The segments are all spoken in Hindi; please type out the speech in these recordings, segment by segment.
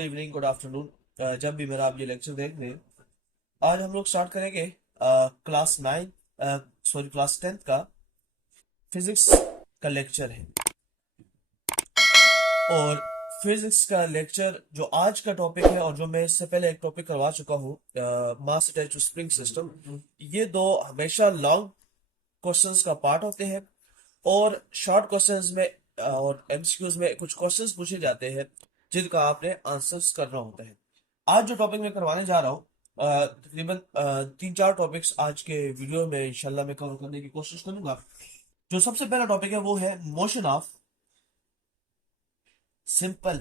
गुड इवनिंग, गुड आफ्टरनून, जब भी मेरा आप ये लेक्चर देख रहे हैं। आज हम लोग स्टार्ट करेंगे क्लास 9, सॉरी क्लास 10 का फिजिक्स का लेक्चर है। और फिजिक्स का लेक्चर जो आज का टॉपिक है और जो मैं इससे पहले एक टॉपिक करवा चुका हूँ, मास अटैच्ड टू स्प्रिंग सिस्टम। ये दो हमेशा लॉन्ग क्वेश्चंस का पार्ट होते हैं और शॉर्ट क्वेश्चंस में और एमसीक्यूज में कुछ क्वेश्चंस पूछे जाते हैं जिनका आपने आंसर्स करना होता है। आज जो टॉपिक मैं करवाने जा रहा हूँ, तकरीबन 3-4 टॉपिक्स आज के वीडियो में इंशाल्लाह मैं कवर करने की कोशिश करूंगा। जो सबसे पहला टॉपिक है वो है motion of simple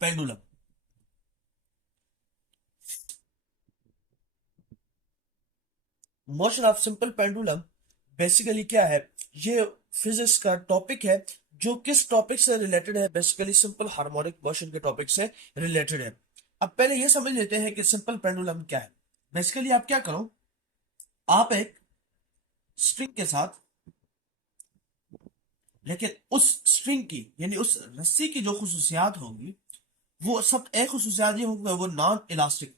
pendulum. Motion of simple pendulum basically क्या है? ये फिजिक्स का टॉपिक है जो किस टॉपिक से रिलेटेड है? बेसिकली सिंपल हार्मोनिक मोशन के टॉपिक से रिलेटेड है। अब पहले ये समझ लेते हैं कि सिंपल पेंडुलम क्या है। बेसिकली आप क्या करो, आप एक स्ट्रिंग के साथ, लेकिन उस स्ट्रिंग की यानी उस रस्सी की जो खुसूसियात होगी वो सब एक खुसूसियात ये होगी, वो नॉन इलास्टिक।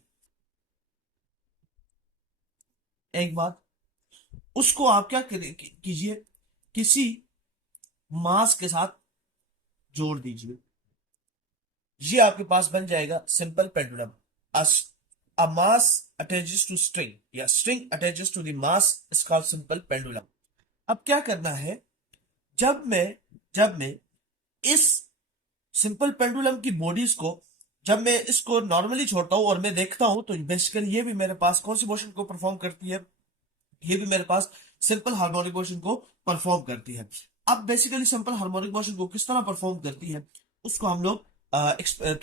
एक बात, उसको आप क्या कीजिए, किसी मास के साथ जोड़ दीजिए। ये आपके पास बन जाएगा simple pendulum. A mass attaches to string या string attaches to the mass is called simple pendulum. अब क्या करना है, जब मैं इस सिंपल पेंडुलम की बॉडीज को, जब मैं इसको नॉर्मली छोड़ता हूं और मैं देखता हूं तो बेसिकली ये भी मेरे पास कौन सी मोशन को परफॉर्म करती है? ये भी मेरे पास सिंपल हार्मोनिक मोशन को परफॉर्म करती है। अब बेसिकली सिंपल हार्मोनिक मोशन को किस तरह परफॉर्म करती है उसको हम लोग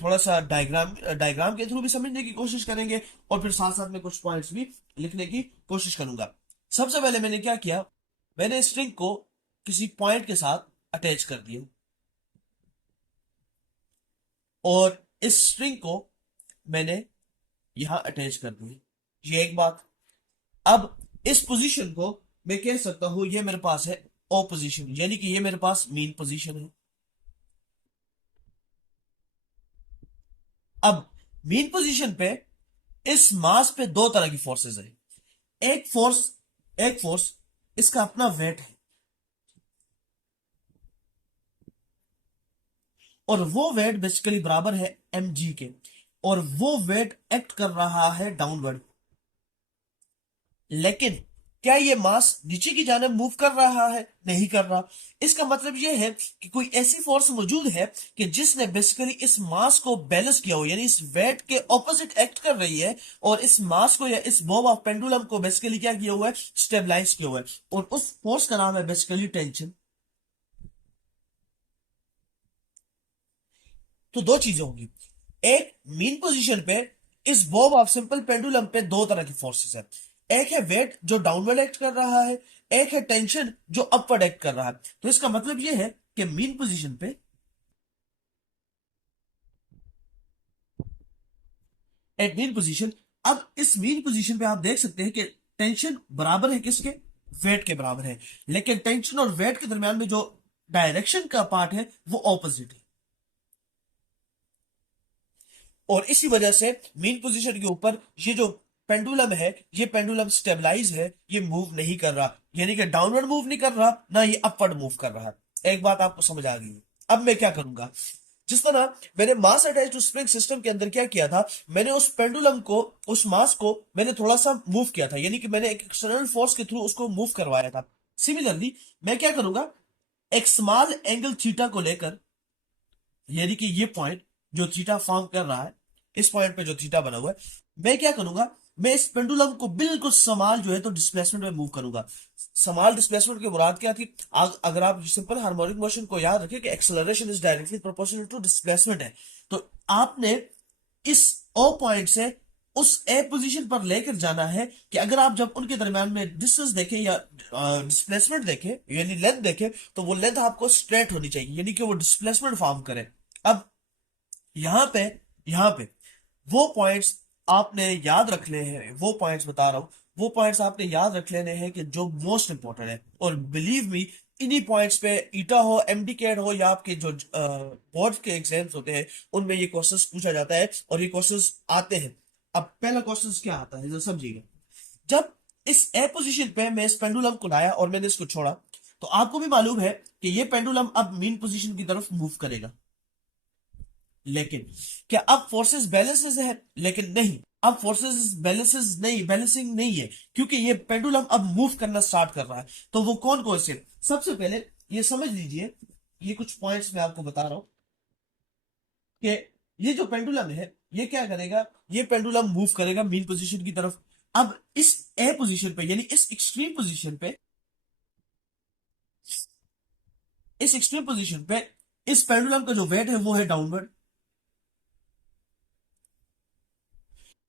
थोड़ा सा डायग्राम के थ्रू भी समझने की कोशिश करेंगे और फिर साथ साथ में कुछ पॉइंट्स भी लिखने की कोशिश करूंगा। सबसे पहले मैंने क्या किया, मैंने स्ट्रिंग को किसी पॉइंट के साथ अटैच कर दिया और इस स्ट्रिंग को मैंने यहां अटैच कर दिया। ये एक बात। अब इस पोजीशन को मैं कह सकता हूं ये मेरे पास है ओ पोजीशन, यानी कि ये मेरे पास मीन पोजीशन है। अब मीन पोजीशन पे इस मास पे दो तरह की फोर्सेस है। एक फोर्स इसका अपना वेट है और वो वेट बेसिकली बराबर है mg के, और वो वेट एक्ट कर रहा है डाउनवर्ड। लेकिन क्या ये मास नीचे की जाने मूव कर रहा है? नहीं कर रहा। इसका मतलब ये है कि कोई ऐसी फोर्स मौजूद है कि जिसने बेसिकली इस मास को बैलेंस किया हो, यानी इस वेट के ऑपोजिट एक्ट कर रही है और इस मास को या इस बॉब ऑफ पेंडुलम को बेसिकली क्या किया हुआ है? स्टेबलाइज किया हुआ है। और उस फोर्स का नाम है बेसिकली टेंशन। तो दो चीजें होंगी, एक मीन पोजीशन पे इस बॉब ऑफ सिंपल पेंडुलम पे दो तरह की फोर्सेस है। एक है वेट जो डाउनवर्ड एक्ट कर रहा है, एक है टेंशन जो अपवर्ड एक्ट कर रहा है। तो इसका मतलब यह है कि मीन पोजीशन पे, एट मीन पोजीशन, अब इस मीन पोजीशन पे आप देख सकते हैं कि टेंशन बराबर है किसके? वेट के बराबर है। लेकिन टेंशन और वेट के दरमियान में जो डायरेक्शन का पार्ट है वो ऑपोजिट है। और इसी वजह से मीन पोजीशन के ऊपर ये जो पेंडुलम है, ये पेंडुलम स्टेबलाइज है, ये मूव नहीं कर रहा, यानी कि डाउनवर्ड मूव नहीं कर रहा ना ये अपवर्ड मूव कर रहा। एक बात आपको समझ आ गई है। अब मैं क्या करूंगा, जिस तरह मैंने mass attach to spring system के अंदर क्या किया था, मैंने उस पेंडुलम को, उस मास को मैंने थोड़ा सा मूव किया था, यानी कि मैंने एक एक्सटर्नल फोर्स के थ्रू उसको मूव करवाया था। सिमिलरली मैं क्या करूंगा, एक स्मॉल एंगल थीटा को लेकर, यानी कि ये पॉइंट जो थीटा फॉर्म कर रहा है, इस पॉइंट पे जो थीटा बना हुआ है, मैं क्या करूंगा, मैं इस पेंडुलम को बिल्कुल समाल जो है तो डिस्प्लेसमेंट में मूव करूंगा। समाल डिस्प्लेसमेंट की मुराद क्या थी? अगर आप सिंपल हार्मोनिक मोशन को याद रखें कि acceleration is directly proportional to displacement है, तो आपने इस ओ पॉइंट से उस ए पोजीशन पर लेकर जाना है कि अगर आप जब उनके दरमियान में डिस्टेंस देखें या डिस्प्लेसमेंट देखें यानी लेंथ देखें, तो वो लेंथ आपको स्ट्रेट होनी चाहिए, यानी कि वो डिस्प्लेसमेंट फॉर्म करे। अब यहां पे यहां पे वो पॉइंट्स आपने याद रखने हैं, वो पॉइंट्स बता रहा हूं। वो पॉइंट्स आपने याद रख लेने हैं कि जो मोस्ट इंपॉर्टेंट है। और बिलीव मी, इन्हीं पॉइंट्स पे ईटा हो, एमडी कैट हो, या आपके जो बोर्ड के एग्जाम्स होते हैं उनमें ये क्वेश्चंस पूछा जाता है और ये क्वेश्चंस आते हैं। अब पहला क्वेश्चन क्या आता है, जरा समझिएगा। जब इस ए पोजीशन पे मैं इस पेंडुलम को लाया और मैंने इसको छोड़ा, तो आपको भी मालूम है कि ये पेंडुलम अब मीन पोजीशन की तरफ मूव करेगा। लेकिन क्या अब फोर्सेस बैलेंसेस है? लेकिन नहीं, अब फोर्सेस बैलेंसिंग नहीं है, क्योंकि ये पेंडुलम अब मूव करना स्टार्ट कर रहा है। तो वो कौन कौन से? सबसे पहले ये समझ लीजिए, ये कुछ पॉइंट्स मैं आपको बता रहा हूं कि ये जो पेंडुलम है ये क्या करेगा, ये पेंडुलम मूव करेगा मीन पोजीशन की तरफ। अब इस ए पोजीशन पे, यानी इस एक्सट्रीम पोजीशन पे, इस पेंडुलम का जो वेट है वो है डाउनवर्ड।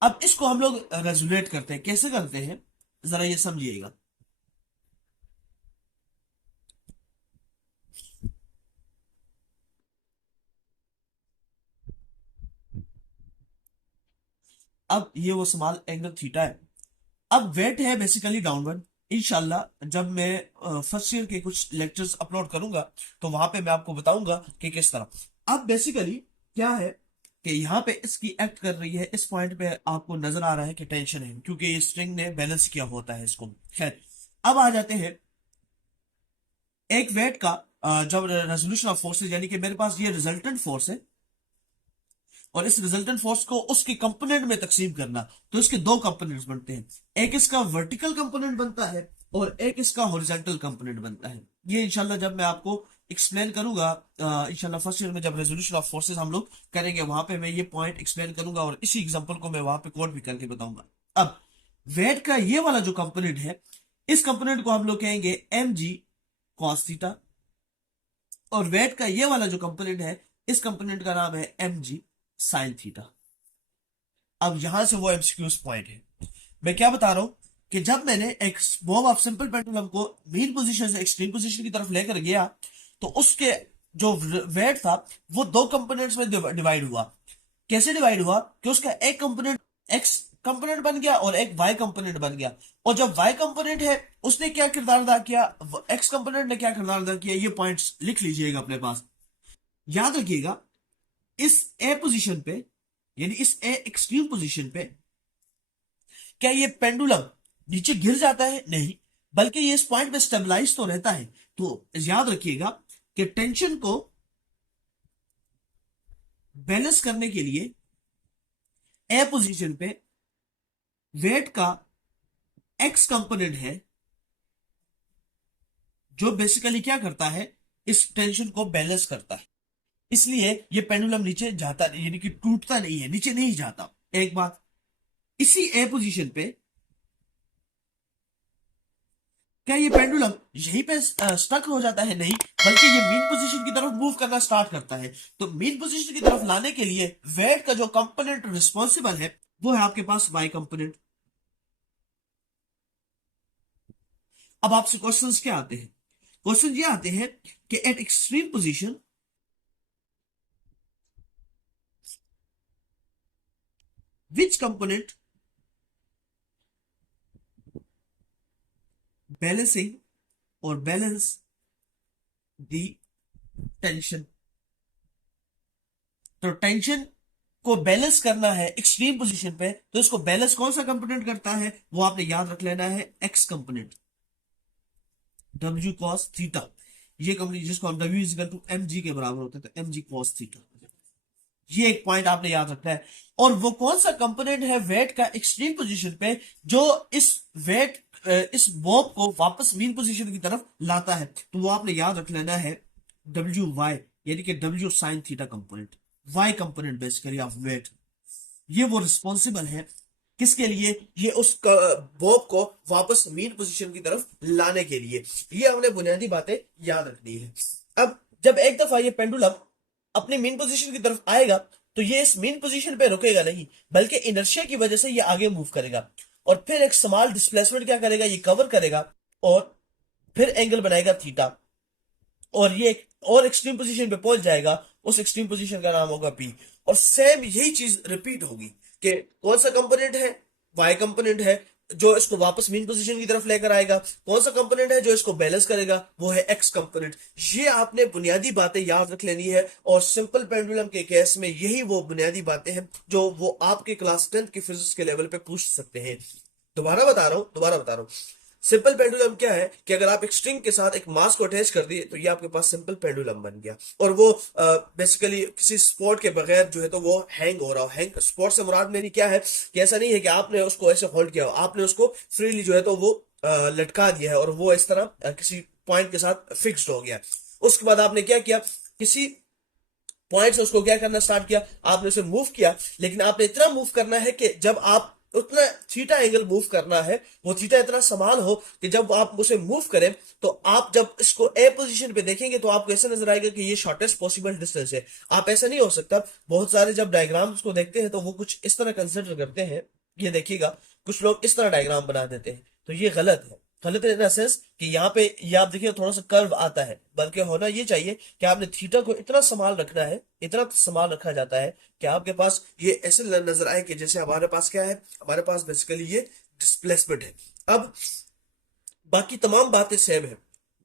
अब इसको हम लोग रेजुलेट करते हैं। कैसे करते हैं, जरा ये समझिएगा। अब ये वो स्मॉल एंगल थीटा है। अब वेट है बेसिकली डाउनवर्ड। इंशाल्लाह जब मैं फर्स्ट ईयर के कुछ लेक्चर्स अपलोड करूंगा तो वहां पे मैं आपको बताऊंगा कि किस तरह। अब बेसिकली क्या है कि यहाँ पे इसकी एक्ट कर रही है, इस पॉइंट पे आपको नजर आ रहा है कि टेंशन है, क्योंकि ये स्ट्रिंग ने बैलेंस किया होता है इसको। खैर, अब आ जाते हैं एक वेट का जब रेजोल्यूशन ऑफ फोर्सेज, यानी कि मेरे पास ये रिजल्टेंट फोर्स है और इस रिजल्टेंट फोर्स को उसके कंपोनेंट में तकसीम करना। तो इसके दो कंपोनेंट्स बनते हैं, एक इसका वर्टिकल कंपोनेंट बनता है और एक इसका हॉरिजॉन्टल कंपोनेंट बनता है। ये इंशाल्लाह जब मैं आपको एक्सप्लेन करूंगा, इंशाल्लाह फर्स्ट ईयर में जब रेजोल्यूशन ऑफ फोर्सेस हम लोग करेंगे, वहां पे मैं ये पॉइंट एक्सप्लेन करूंगा और इसी एग्जांपल को मैं वहां पे कोड भी करके बताऊंगा। अब वेट का ये वाला जो कंपोनेंट है, इस कंपोनेंट को हम लोग कहेंगे एम जी कॉस थीटा, और वेट का ये वाला जो कंपोनेंट है, इस कंपोनेंट का नाम है एम जी साइन थीटा। अब यहां से वो एमसीक्यूज पॉइंट है। मैं क्या बता रहा हूं कि जब मैंने एक बॉब ऑफ सिंपल पेंडुलम को मीन पोजीशन से एक्सट्रीम पोजीशन की तरफ लेकर गया, तो उसके जो वेट था वो दो कंपोनेंट्स में डिवाइड हुआ। कैसे डिवाइड हुआ कि उसका एक कंपोनेंट एक्स कंपोनेंट बन गया और एक वाई कंपोनेंट बन गया। और जब वाई कंपोनेंट है उसने क्या किरदार अदा किया, एक्स कंपोनेंट ने क्या किरदार अदा किया, ये पॉइंट्स लिख लीजिएगा अपने पास। याद रखिएगा, इस ए पोजीशन पे, यानी इस ए एक्सट्रीम पोजीशन पे, क्या ये पेंडुलम नीचे गिर जाता है? नहीं, बल्कि ये इस पॉइंट पे स्टेबलाइज तो रहता है। तो याद रखिएगा कि टेंशन को बैलेंस करने के लिए ए पोजीशन पे वेट का एक्स कंपोनेंट है जो बेसिकली क्या करता है, इस टेंशन को बैलेंस करता है। इसलिए ये पेंडुलम नीचे जाता नहीं, यानी कि टूटता नहीं है, नीचे नहीं जाता। एक बात, इसी ए पोजीशन पे क्या ये पेंडुलम यहीं पे स्टक हो जाता है? नहीं, बल्कि ये मीन पोजीशन की तरफ मूव करना स्टार्ट करता है। तो मीन पोजीशन की तरफ लाने के लिए वेट का जो कंपोनेंट रिस्पॉन्सिबल है वो है आपके पास वाई कंपोनेंट। अब आपसे क्वेश्चंस क्या आते हैं? क्वेश्चन ये आते हैं कि eight extreme position which component balancing और बैलेंस दी टेंशन। तो टेंशन को बैलेंस करना है एक्सट्रीम पोजीशन पे, तो इसको बैलेंस कौन सा कंपोनेंट करता है, वो आपने याद रख लेना है, एक्स कंपोनेंट, डब्ल्यू कॉस थीटा। ये कंपोनेंट जिसको हम डब्ल्यू इजिकल टू एम जी के बराबर होता है, तो एम जी कॉस थीटा। ये एक पॉइंट आपने याद रखना है। और वो कौन सा कंपोनेंट है वेट का एक्सट्रीम पोजीशन पे जो इस वेट इस बॉब को वापस मीन पोजीशन की तरफ लाता है, तो वो आपने याद रख लेना है डब्ल्यू वाई, यानी कि डब्ल्यू sine theta component. Y component basically of weight, ये वो रिस्पॉन्सिबल है किसके लिए, ये उस बॉब को वापस मीन पोजीशन की तरफ लाने के लिए। ये हमने बुनियादी बातें याद रखनी है। अब जब एक दफा ये पेंडुलम अपनी मीन पोजीशन की तरफ आएगा, तो ये इस मीन पोजीशन पे रुकेगा नहीं, बल्कि इनर्शिया की वजह से ये आगे मूव करेगा और फिर एक स्मॉल डिस्प्लेसमेंट क्या करेगा, ये कवर करेगा और फिर एंगल बनाएगा थीटा, और ये और एक्सट्रीम पोजीशन पे पहुंच जाएगा। उस एक्सट्रीम पोजीशन का नाम होगा पी। और सेम यही चीज रिपीट होगी कि कौन सा कंपोनेंट है, वाई कंपोनेंट है, जो इसको वापस मीन पोजीशन की तरफ लेकर आएगा, कौन सा कंपोनेंट है जो इसको बैलेंस करेगा, वो है एक्स कंपोनेंट। ये आपने बुनियादी बातें याद रख लेनी है, और सिंपल पेंडुलम के केस में यही वो बुनियादी बातें हैं जो वो आपके क्लास 10th की फिजिक्स के लेवल पे पूछ सकते हैं। दोबारा बता रहा हूं, सिंपल पेंडुलम क्या है कि अगर आप एक स्ट्रिंग के साथ एक मास को अटैच कर दिए तो ये आपके पास सिंपल पेंडुलम बन गया, और वो बेसिकली किसी स्पॉट के बगैर जो है तो वो हैंग हो रहा हो। हैंग स्पॉट से मुराद मेरी क्या है कि ऐसा नहीं है कि आपने उसको ऐसे होल्ड किया हो, आपने उसको फ्रीली जो है तो वो लटका दिया है और वो इस तरह किसी पॉइंट के साथ फिक्स्ड हो गया। उसके बाद आपने क्या किया, किसी पॉइंट से उसको क्या करना स्टार्ट किया, आपने उसे मूव किया, लेकिन आपने इतना मूव करना है कि जब आप उतना थीटा एंगल मूव करना है, वो थीटा इतना समान हो कि जब आप उसे मूव करें तो आप जब इसको ए पोजीशन पे देखेंगे तो आपको ऐसा नजर आएगा कि ये शॉर्टेस्ट पॉसिबल डिस्टेंस है। आप ऐसा नहीं हो सकता, बहुत सारे जब डायग्राम्स को देखते हैं तो वो कुछ इस तरह कंसिडर करते हैं, ये देखिएगा कुछ लोग इस तरह डायग्राम बना देते हैं, तो ये गलत है। गलत इन द सेंस कि यहाँ पे ये आप देखिए थोड़ा सा कर्व आता है, बल्कि होना ये चाहिए कि आपने थीटा को इतना संभाल रखना है, इतना संभाल रखा जाता है कि आपके पास ये ऐसे नजर आए कि जैसे हमारे पास क्या है, हमारे पास बेसिकली ये डिस्प्लेसमेंट है। अब बाकी तमाम बातें सेम है,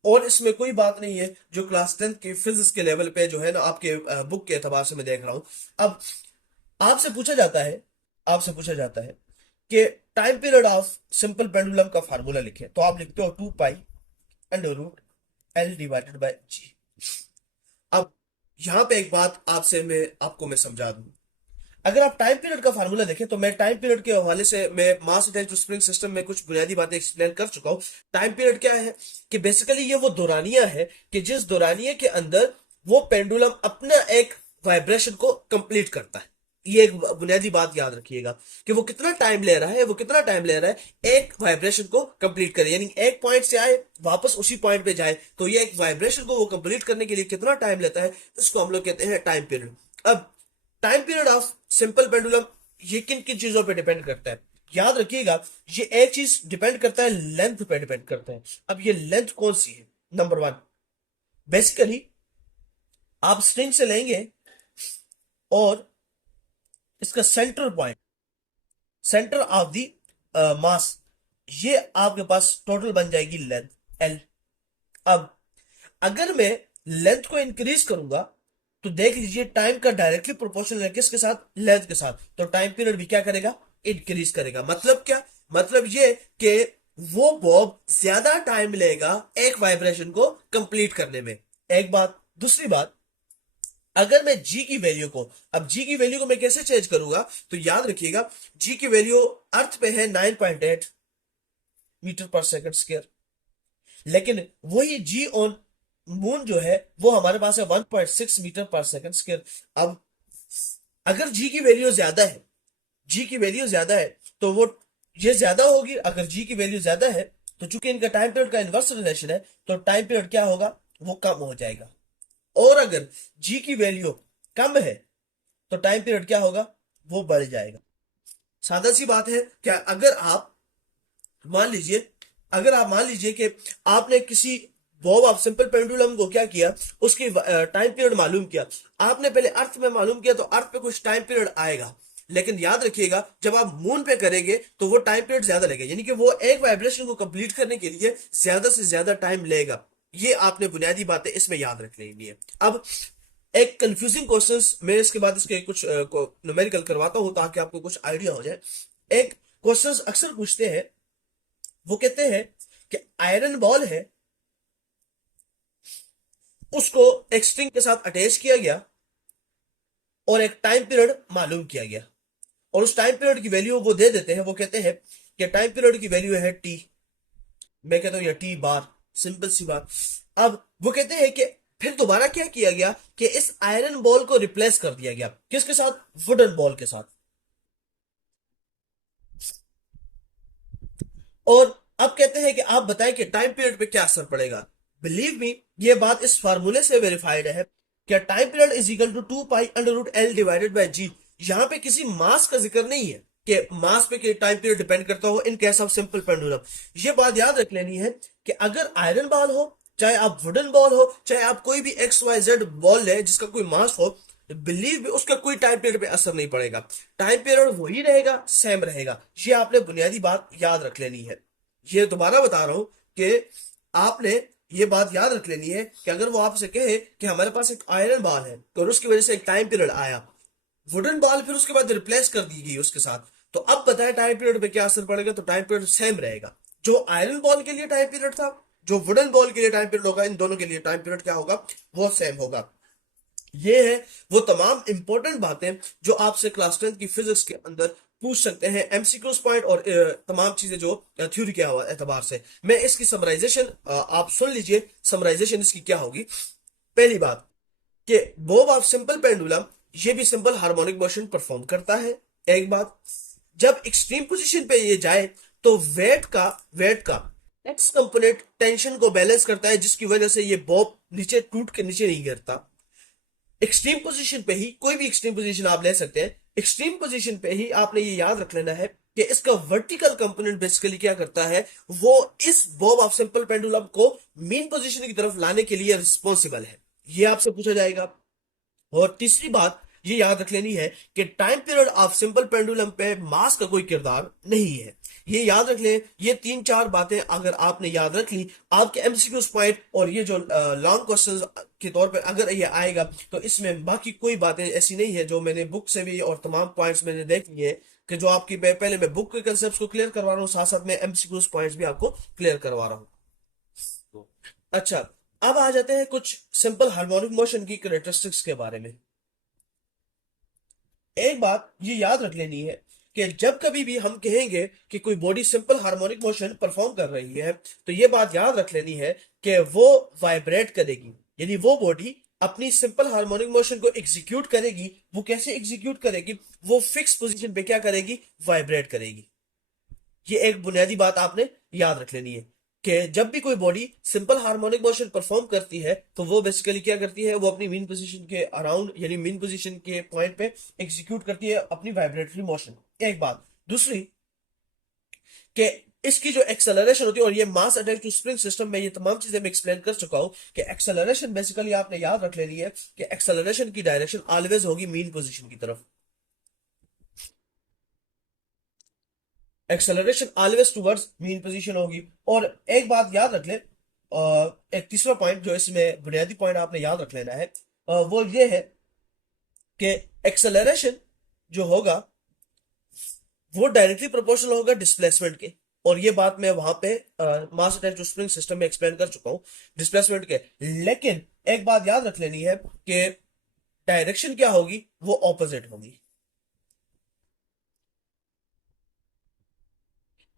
और इसमें कोई बात नहीं है जो क्लास 10th के फिजिक्स के लेवल पे जो है ना आपके बुक के एतबार से मैं देख रहा हूं। अब आपसे पूछा जाता है आपसे पूछा जाता है कि time period of simple pendulum का फार्मूला लिखे, तो आप लिखते हो 2 pi under root L divided by g. अब यहां पे एक बात मैं समझा दूं, अगर आप टाइम पीरियड का फार्मूला देखें तो मैं टाइम पीरियड के हवाले से मैं मास अटैच्ड टू स्प्रिंग सिस्टम में कुछ बुनियादी बातें एक्सप्लेन कर चुका हूं। टाइम पीरियड क्या है कि बेसिकली ये वो दौरानिया है कि जिस दौरानिया के अंदर वो पेंडुलम अपना एक वाइब्रेशन को कंप्लीट करता है। ये एक बुनियादी बात याद रखिएगा कि वो कितना टाइम ले रहा है एक वाइब्रेशन को कंप्लीट करे, यानी एक पॉइंट से आए वापस उसी पॉइंट पे जाए, तो ये एक वाइब्रेशन को वो कंप्लीट करने के लिए कितना टाइम लेता है, इसको हम लोग कहते हैं टाइम पीरियड। अब time period of simple pendulum ये किन किन चीजों पे डिपेंड करता है, याद रखिएगा। ये एक चीज डिपेंड करता है, लेंथ पे डिपेंड करता है। अब ये लेंथ कौन सी है, नंबर वन, बेसिकली आप स्ट्रिंग से लेंगे और इसका सेंटर ऑफ दी मास, ये आपके पास टोटल बन जाएगी लेंथ एल। अब अगर मैं लेंथ को इंक्रीज करूंगा तो देख लीजिए टाइम का डायरेक्टली प्रोपोर्शनल है किसके साथ, लेंथ के साथ, तो टाइम पीरियड भी क्या करेगा, इंक्रीज करेगा। मतलब क्या, मतलब ये कि वो बॉब ज्यादा टाइम लेगा एक वाइब्रेशन को कंप्लीट करने में। एक बात, दूसरी बात, अगर मैं जी की वैल्यू को, अब जी की वैल्यू को मैं कैसे चेंज करूंगा, तो याद रखिएगा जी की वैल्यू अर्थ पे है 9.8 मीटर पर सेकंड स्क्वायर, लेकिन वही जी ऑन मून जो है वो हमारे पास है 1.6 मीटर पर सेकंड स्क्वायर। अब अगर जी की वैल्यू ज्यादा है तो वो ये ज्यादा होगी, अगर जी की वैल्यू ज्यादा है तो चूंकि इनका टाइम पीरियड का इनवर्स रिलेशन है तो टाइम पीरियड क्या होगा, वो कम हो जाएगा। और अगर जी की वैल्यू कम है तो टाइम पीरियड क्या होगा, वो बढ़ जाएगा। सादा सी बात है क्या, अगर आप मान लीजिए कि आपने किसी बॉब ऑफ सिंपल पेंडुलम को क्या किया, उसकी टाइम पीरियड मालूम किया, आपने पहले अर्थ में मालूम किया तो अर्थ पे कुछ टाइम पीरियड आएगा, लेकिन याद रखिएगा जब आप मून पे करेंगे तो वो टाइम पीरियड ज्यादा लगेगा, यानी कि वो एक वाइब्रेशन को कंप्लीट करने के लिए ज्यादा से ज्यादा टाइम लेगा। ये आपने बुनियादी बातें इसमें याद रख लेनी है। अब एक कंफ्यूजिंग क्वेश्चंस मैं इसके बाद इसके कुछ न्यूमेरिकल करवाता हूं ताकि आपको कुछ आइडिया हो जाए। एक क्वेश्चंस अक्सर पूछते हैं, वो कहते हैं कि आयरन बॉल है, उसको एक स्ट्रिंग के साथ अटैच किया गया और एक टाइम पीरियड मालूम किया गया, और उस टाइम पीरियड की वैल्यू वो दे देते हैं, वो कहते हैं कि टाइम पीरियड की वैल्यू है टी, मैं कहता हूं ये टी बार, सिंपल सी बात। अब वो कहते हैं कि फिर दोबारा क्या किया गया कि इस आयरन बॉल को रिप्लेस कर दिया गया किसके साथ, वुडन बॉल के साथ, और अब कहते हैं कि आप बताएं कि टाइम पीरियड पे क्या असर पड़ेगा। बिलीव मी, ये बात इस फार्मूले से वेरीफाइड है कि time period is equal to 2 pi under root L divided by g. यहां पे किसी मास का जिक्र नहीं है कि मास पे टाइम पीरियड डिपेंड करता हो in case of simple pendulum. ये बात याद रख लेनी है कि अगर आयरन बॉल हो, चाहे आप वुडन बॉल हो, चाहे आप कोई भी एक्स वाई जेड बॉल ले जिसका कोई मास हो, बिलीव भी उसका कोई टाइम पीरियड पे असर नहीं पड़ेगा, टाइम पीरियड वही रहेगा, सेम रहेगा। ये आपने बुनियादी बात याद रख लेनी है। ये दोबारा बता रहा हूं कि आपने ये बात याद रख लेनी है कि अगर वो आपसे कहे कि हमारे पास एक आयरन बॉल है और उसकी वजह से एक टाइम पीरियड आया, वुडन बॉल फिर उसके बाद रिप्लेस कर दी गई उसके साथ, तो अब बताएं टाइम पीरियड पे क्या असर पड़ेगा? तो टाइम पीरियड सेम रहेगा। जो आयरन बॉल के लिए टाइम पीरियड था, जो वुडन बॉल के लिए टाइम पीरियड होगा, इन दोनों के लिए टाइम पीरियड क्या होगा? वो सेम होगा। ये है वो तमाम इंपॉर्टेंट बातें जो आपसे क्लास 10 की फिजिक्स के अंदर पूछ सकते हैं, एमसीक्यूज पॉइंट और तमाम चीजें जो थ्योरी के एतबार से। मैं इसकी समराइजेशन आप सुन लीजिए, समराइजेशन इसकी क्या होगी। पहली बात कि बोब ऑफ सिंपल पेंडुलम ये भी सिंपल हार्मोनिक मोशन परफॉर्म करता है। एक बात, जब एक्सट्रीम पोजीशन पे ये जाए तो वेट का एक्स कंपोनेंट टेंशन को बैलेंस करता है, जिसकी वजह से ये बॉब नीचे टूट के नीचे नहीं गिरता। एक्सट्रीम पोजीशन पे ही, कोई भी एक्सट्रीम पोजीशन आप ले सकते हैं, एक्सट्रीम पोजीशन पे ही आपने ये याद रख लेना है कि इसका वर्टिकल कंपोनेंट बेसिकली क्या करता है, वो इस बॉब ऑफ सिंपल पेंडुलम को मीन पोजीशन की तरफ लाने के लिए रिस्पॉन्सिबल है। ये आपसे पूछा जाएगा। और तीसरी बात ये याद रख लेनी है कि time period of simple pendulum पे मास का कोई किरदार नहीं है। ये याद रख लें। ये 3-4 बातें अगर आपने याद रख ली, आपके एमसीक्यूज पॉइंट और ये जो लॉन्ग क्वेश्चंस के तौर पे अगर ये आएगा, तो इसमें बाकी कोई बातें ऐसी नहीं है जो मैंने बुक से भी और तमाम पॉइंट्स मैंने देख लिए कि जो आपकी पहले मैं बुक के कंसेप्ट को क्लियर करवा रहा हूँ, साथ साथ में एमसीक्यूज पॉइंट्स भी आपको क्लियर करवा रहा हूँ। अच्छा, अब आ जाते हैं कुछ सिंपल हार्मोनिक मोशन की कैरेक्टरिस्टिक्स के बारे में। एक बात ये याद रख लेनी है कि जब कभी भी हम कहेंगे कि कोई body simple harmonic motion perform कर रही है, तो ये बात याद रख लेनी है कि वो वाइब्रेट करेगी, यानी वो बॉडी अपनी सिंपल हार्मोनिक मोशन को एग्जीक्यूट करेगी। वो कैसे एग्जीक्यूट करेगी? वो फिक्स पोजीशन पे क्या करेगी? वाइब्रेट करेगी। ये एक बुनियादी बात आपने याद रख लेनी है कि जब भी कोई body simple harmonic motion perform करती है, तो वो बेसिकली क्या करती है? वो अपनी मीन पोजीशन के अराउंड, यानी मीन पोजीशन के पॉइंट पे एग्जीक्यूट करती है अपनी वाइब्रेटरी मोशन। एक बात। दूसरी कि इसकी जो एक्सेलरेशन होती है, और ये mass attach to spring system में ये तमाम चीजें मैं एक्सप्लेन कर चुका हूं कि एक्सेलरेशन बेसिकली आपने याद रख लेनी है कि एक्सेलरेशन की डायरेक्शन ऑलवेज होगी मीन पोजीशन की तरफ। Acceleration always towards mean position होगी। और एक बात याद रख ले, एक तीसरा पॉइंट जो इसमें बुनियादी पॉइंट आपने याद रख लेना है, वो ये है कि एक्सेलरेशन जो होगा वो डायरेक्टली प्रोपोर्शनल होगा डिस्प्लेसमेंट के। और ये बात मैं वहां पे mass attach to spring system में एक्सप्लेन कर चुका हूं, डिस्प्लेसमेंट के। लेकिन एक बात याद रख लेनी है कि डायरेक्शन क्या होगी? वो ऑपोजिट होगी।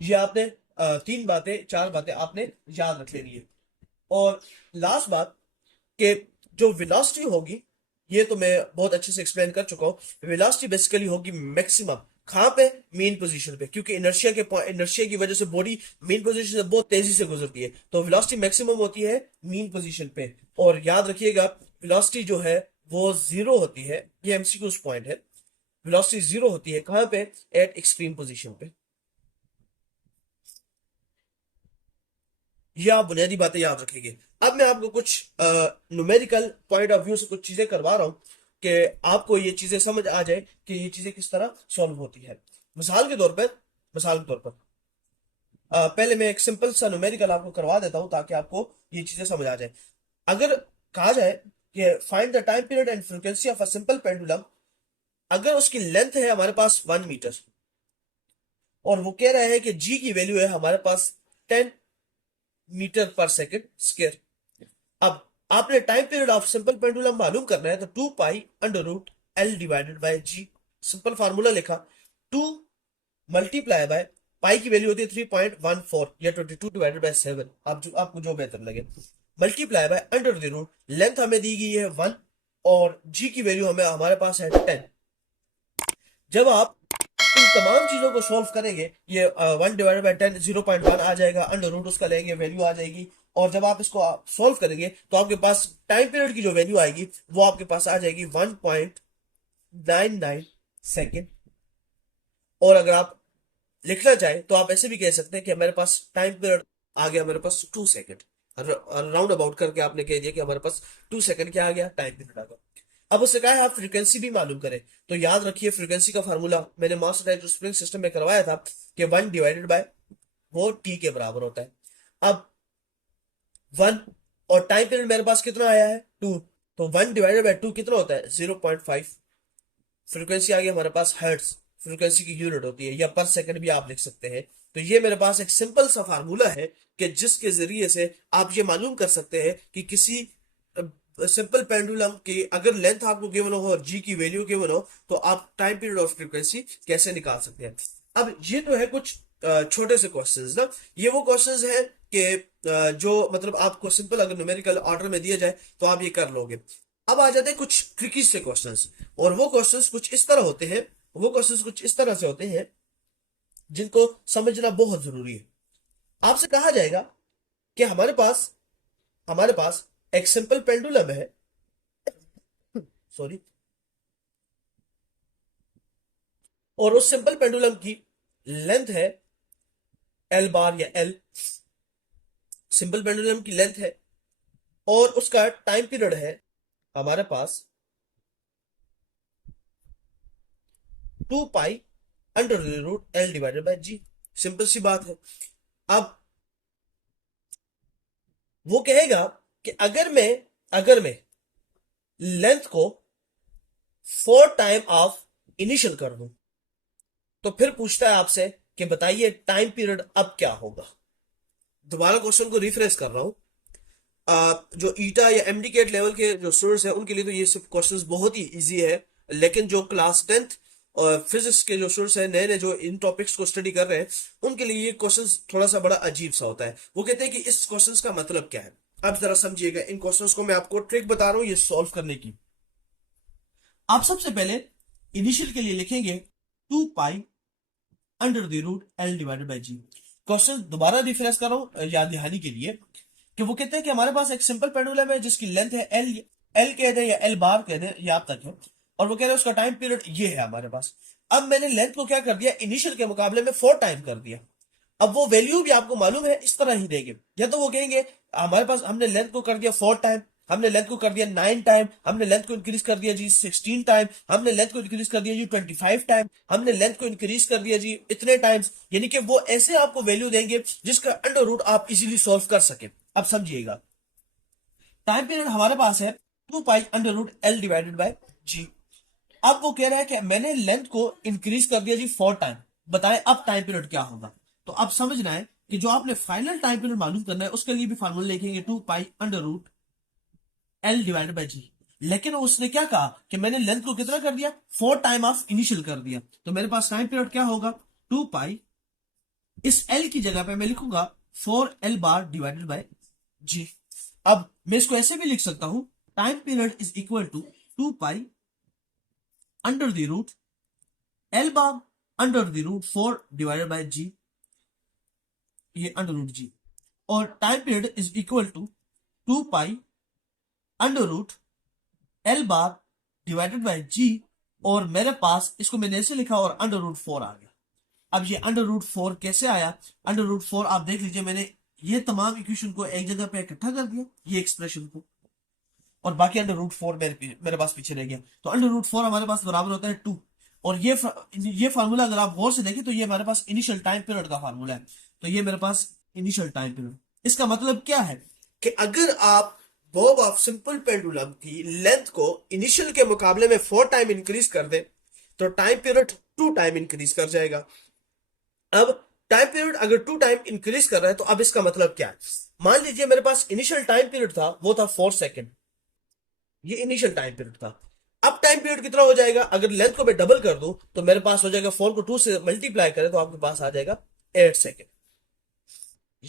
ये आपने 3 बातें 4 बातें आपने याद रख लेनी है। और लास्ट बात कि जो वेलोसिटी होगी, ये तो मैं बहुत अच्छे से एक्सप्लेन कर चुका हूं। वेलोसिटी बेसिकली होगी मैक्सिमम कहां पे? मेन पोजीशन पे, क्योंकि इनर्शिया की वजह से बॉडी मेन पोजीशन से बहुत तेजी से गुजरती है, तो वेलोसिटी मैक्सिमम होती है मेन पोजीशन पे। और याद रखिएगा, वेलोसिटी जो है वो जीरो होती है। ये एमसीक्यू पॉइंट है। वेलोसिटी जीरो होती है कहां पे? एट एक्सट्रीम पोजीशन पे। ये आप बुनियादी बातें याद रखेंगे। अब मैं आपको कुछ न्यूमेरिकल पॉइंट ऑफ व्यू से कुछ चीजें करवा रहा हूं कि आपको ये चीजें समझ आ जाए कि ये चीजें किस तरह सॉल्व होती है। मिसाल के तौर पर पहले मैं एक सिंपल सा न्यूमेरिकल आपको करवा देता हूं ताकि आपको ये चीजें समझ आ जाए। अगर कहा जाए कि find the time period and frequency of a simple pendulum, अगर उसकी लेंथ है हमारे पास 1 मीटर, और वो कह रहा है कि जी की वैल्यू है हमारे पास 10 मीटर पर सेकेंड स्क्वायर। अब आपने time period of simple pendulum मालूम करना है, तो 2 pi under root L divided by g, simple formula लिखा। 2 मल्टीप्लाई बाय पाई की वैल्यू होती है 3.14 या 22/7, आपको जो बेहतर लगे। Multiply by under the root, length हमें दी गई है 1 और जी की वैल्यू हमें हमारे पास है 10। जब आप इन तमाम चीजों को सॉल्व करेंगे, ये 1/10 0.1 आ जाएगा, अंडर रूट उसका लेंगे, वैल्यू आ जाएगी। और जब आप इसको सॉल्व करेंगे तो आपके पास टाइम पीरियड की जो वैल्यू आएगी वो आपके पास आ जाएगी 1.99 सेकेंड। और अगर आप लिखना चाहें तो आप ऐसे भी कह सकते हैं कि हमारे पास टाइम पीरियड आ गया हमारे पास 2 सेकेंड। राउंड अबाउट करके आपने कह दिया कि हमारे पास 2 सेकेंड क्या आ गया? टाइम पीरियड आ गया। अब उससे कहा है आप फ्रीक्वेंसी भी मालूम करें, तो याद रखिए फ्रीक्वेंसी का फार्मूला मैंने मास स्प्रिंग सिस्टम में करवाया था कि 1 डिवाइडेड बाय वो टी के बराबर होता है। अब 1 और टाइम पीरियड मेरे पास कितना आया है 2, तो 1 डिवाइडेड बाय 2 कितना होता है 0.5। फ्रीक्वेंसी आ गई हमारे पास हर्ट्ज, फ्रीक्वेंसी की यूनिट होती है, या पर सेकंड भी आप लिख सकते हैं। तो ये मेरे पास एक सिंपल सा फार्मूला है कि जिसके जरिए से आप ये मालूम कर सकते हैं कि किसी सिंपल पेंडुलम की अगर लेंथ आपको गिवन हो और जी की वैल्यू गिवन हो, तो आप टाइम पीरियड और फ्रीक्वेंसी कैसे निकाल सकते हैं। अब ये जो है कुछ छोटे से क्वेश्चंस ना, ये वो क्वेश्चंस हैं कि जो मतलब आपको सिंपल अगर न्यूमेरिकल ऑर्डर में दिया जाए तो आप ये कर लोगे। अब आ जाते हैं कुछ ट्रिकी से क्वेश्चंस, और वो क्वेश्चंस कुछ इस तरह होते हैं, वो क्वेश्चंस कुछ इस तरह से होते हैं जिनको समझना बहुत जरूरी है। आपसे कहा जाएगा कि हमारे पास एक सिंपल पेंडुलम है, सॉरी, और उस सिंपल पेंडुलम की लेंथ है एल बार या एल, सिंपल पेंडुलम की लेंथ है, और उसका टाइम पीरियड है हमारे पास 2 pi under the root L divided by g. Simple सी बात है। अब वो कहेगा कि अगर मैं लेंथ को 4 टाइम ऑफ इनिशियल कर दूं, तो फिर पूछता है आपसे कि बताइए टाइम पीरियड अब क्या होगा। दोबारा क्वेश्चन को रिफ्रेश कर रहा हूं। जो ईटा या एमडीकेट लेवल के जो स्टूडेंट्स हैं उनके लिए तो ये सब क्वेश्चंस बहुत ही इजी है, लेकिन जो क्लास 10th और फिजिक्स के जो स्टूडेंट्स हैं नए नए जो इन टॉपिक्स को स्टडी कर रहे हैं, उनके लिए ये क्वेश्चंस थोड़ा सा बड़ा अजीब सा होता है। वो कहते हैं कि इस क्वेश्चंस का मतलब क्या है। अब जरा समझिएगा, इन क्वेश्चंस को मैं आपको ट्रिक बता रहा हूं ये सॉल्व करने की। आप सबसे पहले इनिशियल के लिए लिखेंगे 2 pi under the root L divided by g. Question दोबारा रिफ्रेश कर रहा हूं याद दहानी के लिए, कि वो कहते हैं कि हमारे पास एक सिंपल पेंडुलम है जिसकी लेंथ है एल, एल कह दें या एल बार कह दें, ये आप तक है, और वो कह रहे हैं उसका टाइम पीरियड ये है हमारे पास। अब मैंने लेंथ को क्या कर दिया, इनिशियल के मुकाबले में 4 टाइम कर दिया। अब वो वैल्यू भी आपको मालूम है इस तरह ही देंगे, या तो वो कहेंगे हमारे पास हमने लेंथ को कर दिया 4 टाइम, हमने लेंथ को कर दिया 9 टाइम, हमने लेंथ को इंक्रीज कर दिया जी 16 टाइम, हमने लेंथ को इंक्रीज कर दिया जी 25 टाइम, हमने लेंथ को इंक्रीज कर दिया जी इतने टाइम्स, यानी कि वो ऐसे आपको वैल्यू देंगे जिसका अंडर रूट आप इजीली सॉल्व कर सके। अब समझिएगा, टाइम पीरियड हमारे पास है 2 pi under root L divided by g. अब वो कह रहा है कि मैंने लेंथ को इंक्रीज कर दिया जी 4 टाइम, बताएं अब टाइम पीरियड क्या होगा। तो अब समझना है कि जो आपने फाइनल टाइम पीरियड मालूम करना है उसके लिए भी फार्मूला लिखेंगे 2 pi under root L divided by g. लेकिन उसने क्या कहा कि मैंने लेंथ को कितना कर दिया 4 टाइम ऑफ इनिशियल कर दिया, तो मेरे पास टाइम पीरियड क्या होगा 2 पाई, इस एल की जगह पे मैं लिखूंगा 4 L bar divided by g. अब मैं इसको ऐसे भी लिख सकता हूं, time period is equal to 2 pi under the root L bar under the root 4 divided by g, ये अंडर रूट जी, और time period is equal to 2 pi under root L bar divided by g, और मेरे पास इसको मैंने ऐसे लिखा और अंडर रूट 4 आ गया। अब ये अंडर रूट 4 कैसे आया, अंडर रूट 4 आप देख लीजिए, मैंने ये तमाम इक्वेशन को एक जगह पे इकट्ठा कर दिया, ये एक्सप्रेशन को, और बाकी अंडर रूट 4 मेरे पास पीछे रह गया। तो अंडर रूट 4 हमारे पास बराबर होता है 2, और ये फार्मूला अगर आप गौर से देखें तो ये हमारे पास इनिशियल टाइम पीरियड का फार्मूला है। तो ये मेरे पास इनिशियल टाइम पीरियड, इसका मतलब क्या है कि अगर आप बॉब ऑफ सिंपल पेंडुलम की लेंथ को इनिशियल के मुकाबले में 4 टाइम इंक्रीज कर दे, तो टाइम पीरियड 2 टाइम इंक्रीज कर जाएगा। अब टाइम पीरियड अगर 2 टाइम इंक्रीज कर रहा है तो अब इसका मतलब क्या है। मान लीजिए मेरे पास इनिशियल टाइम पीरियड था वो था 4 सेकेंड, ये इनिशियल टाइम पीरियड था। अब टाइम पीरियड कितना हो जाएगा, अगर लेंथ को मैं डबल कर दूं तो मेरे पास हो जाएगा 4 को 2 से मल्टीप्लाई करें तो आपके पास आ जाएगा 8 सेकेंड।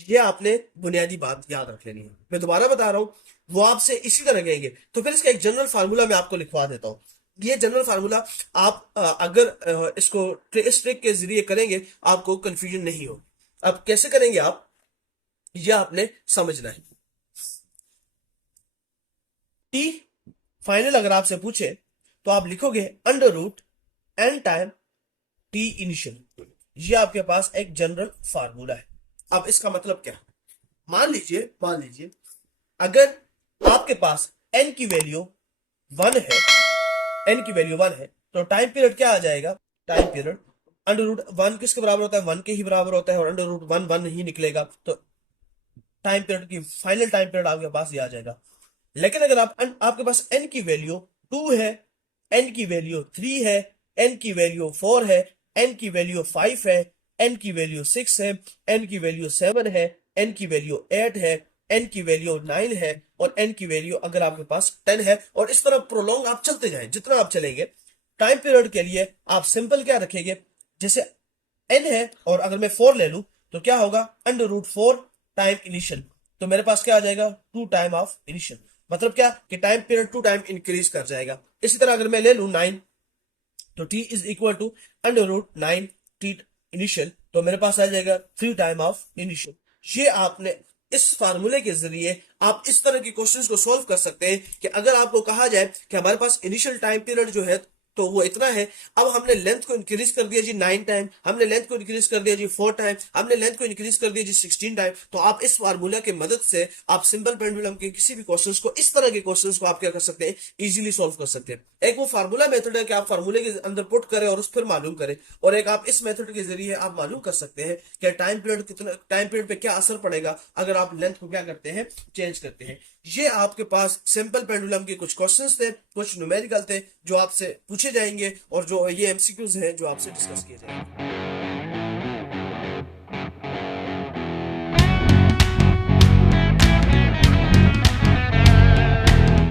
ये आपने बुनियादी बात याद रख लेनी है। मैं दोबारा बता रहा हूं, वो आपसे इसी तरह कहेंगे तो फिर इसका एक जनरल फार्मूला मैं आपको लिखवा देता हूं। ये जनरल फार्मूला आप अगर इसको इस ट्रिक के जरिए करेंगे आपको कंफ्यूजन नहीं हो। अब कैसे करेंगे आप, ये आपने समझना है। टी फाइनल अगर आपसे पूछे तो आप लिखोगे under root n time t initial, ये आपके पास एक जनरल फार्मूला है। अब इसका मतलब क्या, मान लीजिए अगर आपके पास n की वैल्यू 1 है एन की वैल्यू 1 है, तो टाइम पीरियड क्या आ जाएगा, टाइम पीरियड अंडर रूट 1 किसके बराबर होता है, 1 के ही बराबर होता है, और अंडर रूट 1 1 ही निकलेगा, तो टाइम पीरियड की फाइनल टाइम पीरियड आपके पास ये आ जाएगा। लेकिन अगर आपके पास एन की वैल्यू 2 है, एन की वैल्यू 3 है, एन की वैल्यू 4 है, एन की वैल्यू 5 है, एन की वैल्यू 6 है, एन की वैल्यू 7 है, एन की वैल्यू 8 है, एन की वैल्यू 9 है, और एन की वैल्यू अगर आपके पास 10 है, और इस तरह प्रोलॉन्ग आप चलते जाएं, जितना आप चलेंगे टाइम पीरियड के लिए आप सिंपल क्या रखेंगे, जैसे एन है और अगर मैं 4 ले लूं तो क्या होगा, अंडर रूट 4 टाइम इनिशियल, तो मेरे पास क्या आ जाएगा, 2 टाइम ऑफ इनिशियल, मतलब क्या कि टाइम पीरियड 2 टाइम इंक्रीज कर जाएगा। इसी तरह अगर मैं ले लूं 9, तो t is equal to under root 9 t initial, तो मेरे पास आ जाएगा 3 टाइम ऑफ इनिशियल। ये आपने इस फार्मूले के जरिए आप इस तरह के क्वेश्चंस को सॉल्व कर सकते हैं कि अगर आपको कहा जाए कि हमारे पास इनिशियल टाइम पीरियड जो है तो वो इतना है, अब हमने लेंथ को इंक्रीज कर दिया जी 9 टाइम, हमने लेंथ को इंक्रीज कर दिया जी 4 टाइम, हमने लेंथ को इंक्रीज कर दिया जी 16 टाइम, तो आप इस फार्मूला की मदद से आप सिंपल पेंडुलम के किसी भी क्वेश्चंस को, इस तरह के क्वेश्चंस को आप क्या कर सकते हैं, इजीली सॉल्व कर सकते हैं। एक वो फार्मूला मेथड है कि आप फार्मूले के अंदर पुट करें और उस पर मालूम करें, और एक आप इस मेथड के जरिए आप मालूम कर सकते हैं कि टाइम पीरियड कितना, टाइम पीरियड पे क्या असर पड़ेगा अगर आप लेंथ को क्या करते हैं, चेंज करते हैं। ये आपके पास सिंपल पेंडुलम के कुछ क्वेश्चंस थे, कुछ न्यूमेरिकल थे जो आपसे पूछे जाएंगे और जो ये एमसीक्यूज हैं जो आपसे डिस्कस किए जाएंगे।